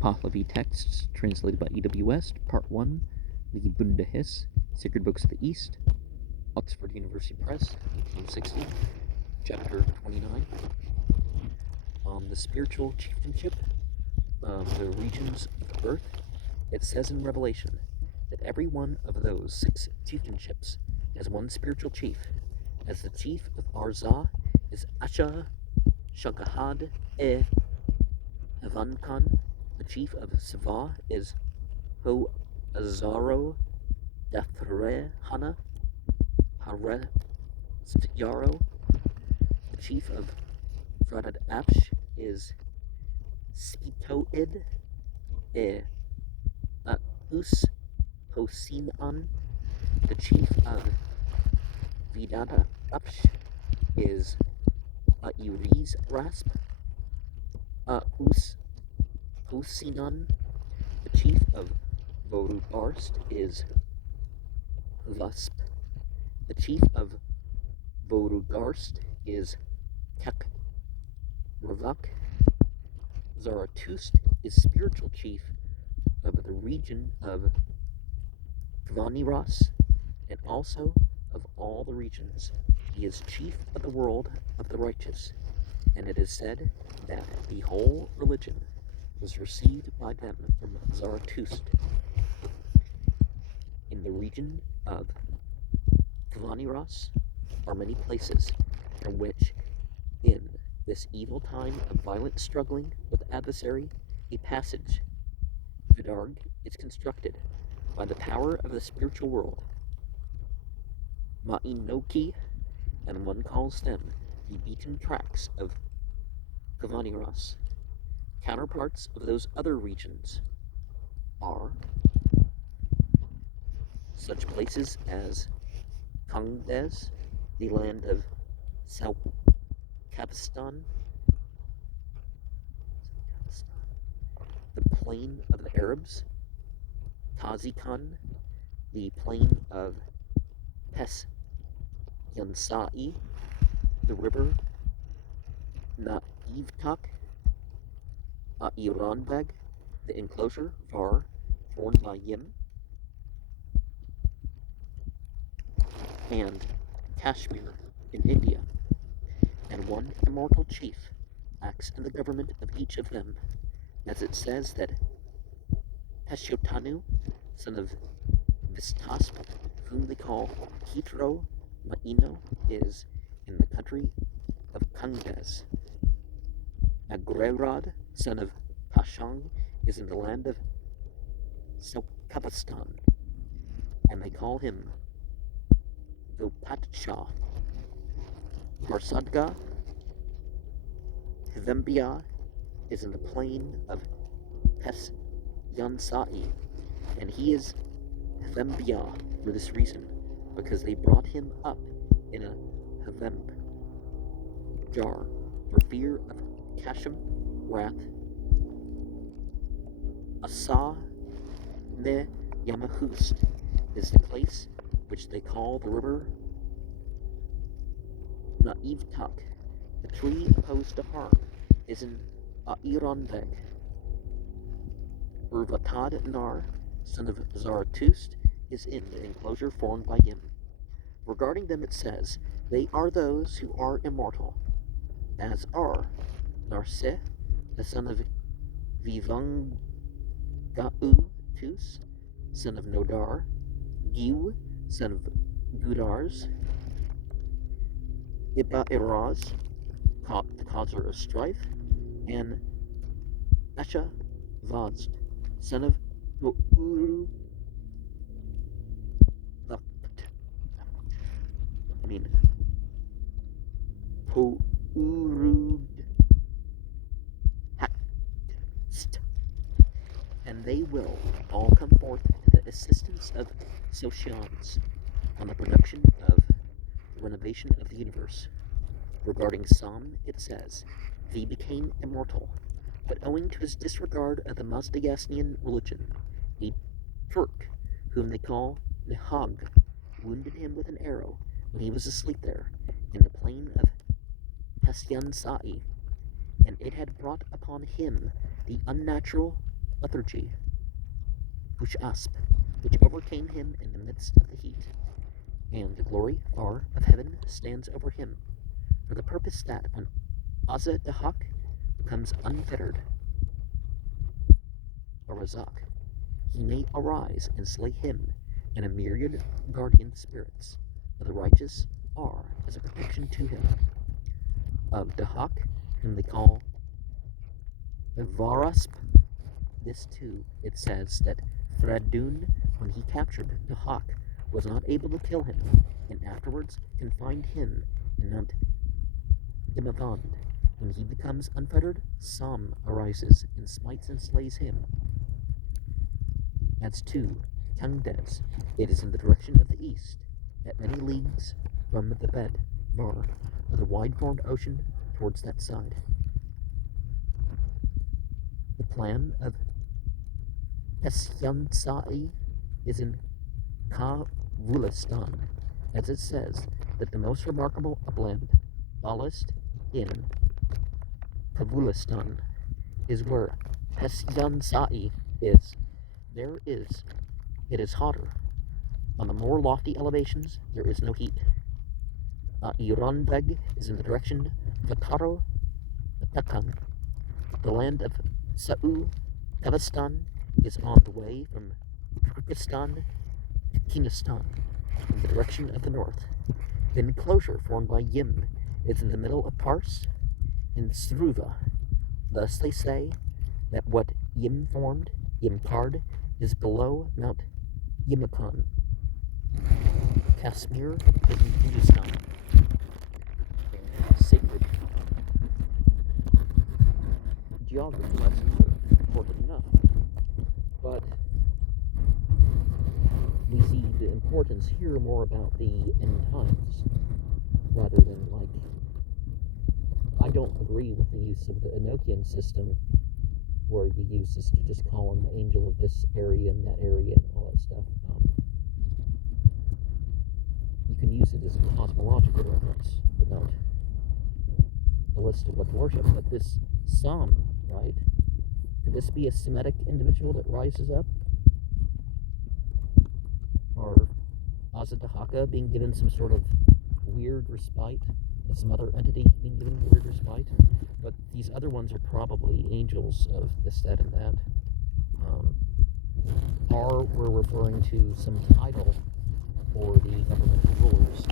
Pahlavi texts, translated by E.W. West, Part 1, the Bundahis, Sacred Books of the East, Oxford University Press, 1860, Chapter 29, on the spiritual chieftainship of the regions of the earth. It says in Revelation that every one of those 6 chieftainships has one spiritual chief, as the chief of Arzah is Asha Shagahad e Havankan. The chief of Savah is Ho Azaro Dathrehana Harestyaro. The chief of Fradad Afsh is Spitoid e Us Hosinan. The chief of Vidada Afsh is Uriz Rasp Us Hosinan. The chief of Vorubarst is Vasp. The chief of Vorugarst is Kek Ravak. Zarathustra is spiritual chief of the region of Kvaniras, and also of all the regions. He is chief of the world of the righteous, and it is said that the whole religion was received by them from Zarathustra. In the region of Kvaniras are many places from which, in this evil time of violent struggling with the adversary, a passage, Vidarg, is constructed by the power of the spiritual world. Ma'inoki, and one calls them the beaten tracks of Kvaniras. Counterparts of those other regions are such places as Kangdes, the land of Saukapistan, the plain of the Arabs, Tazikan, the plain of Pesyansai, the river Naivtak, Iranbeg, the enclosure Var, formed by Yim, and Kashmir in India, and one immortal chief acts in the government of each of them, as it says that Peshyotanu, son of Vistasp, whom they call Kitro Maino, is in the country of Kangdes. Agrerad, son of Pashang, is in the land of Saukapistan, and they call him Gopatsha. Parsadga, Hivembia, is in the plain of Pesyansai, and he is Hivembia for this reason, because they brought him up in a Hivemb jar for fear of Kashem wrath. Asa ne Yamahust is the place which they call the river Naivtak. The tree opposed to harm is in Iranbeg. Urvatad Nar, son of Zarathustra, is in the enclosure formed by him. Regarding them it says, they are those who are immortal, as are Narseh, the son of Vivangautus, son of Nodar, Giu, son of Gudars, Iba-Iraz, the causer of strife, and Asha Vazd, son of Houru Hourud Hakst, and they will all come forth to the assistance of Sotians on the production of the renovation of the universe. Regarding Sam, it says, he became immortal, but owing to his disregard of the Mazdayasnian religion, a Turk, whom they call Nihag, wounded him with an arrow when he was asleep there in the plain of Pesyansai, and it had brought upon him the unnatural lethargy, Bushasp, which overcame him in the midst of the heat, and the glory far of heaven stands over him, for the purpose that when Azadahak becomes unfettered, or Razak, he may arise and slay him and a myriad guardian spirits, for the righteous are as a protection to him. Of Dahak, whom they call Varasp, this too, it says that Thradun, when he captured Dahak, was not able to kill him, and afterwards confined him in Mount Imavand. When he becomes unfettered, Sam arises and smites and slays him. As to Kangdes, it is in the direction of the east, at many leagues from the bed, Var, of the wide-formed ocean towards that side. The plan of Esyansai is in Kavulistan, as it says that the most remarkable upland, Balist, in Kavulistan, is where Esyansai is. It is hotter. On the more lofty elevations, there is no heat. Iranbeg is in the direction of Akaro, Atakan. The land of Sa'u, Kavistan, is on the way from Kyrgyzstan to Kinistan, in the direction of the north. The enclosure formed by Yim is in the middle of Pars and Sruva. Thus they say that what Yim formed, Yimkard, is below Mount Yimakon. Kashmir is in Hindustan. Sacred geography lessons are important enough, but we see the importance here more about the end times rather than, like, I don't agree with the use of the Enochian system where you use this to just call him the angel of this area and that area and all that stuff. You can use it as a cosmological reference without a list of what to worship, but this Sam, right? Could this be a Semitic individual that rises up? Or Azadahaka being given some sort of weird respite, and some other entity being given weird respite? But these other ones are probably angels of this, that, and that. Or we're referring to some title for the governmental rulers.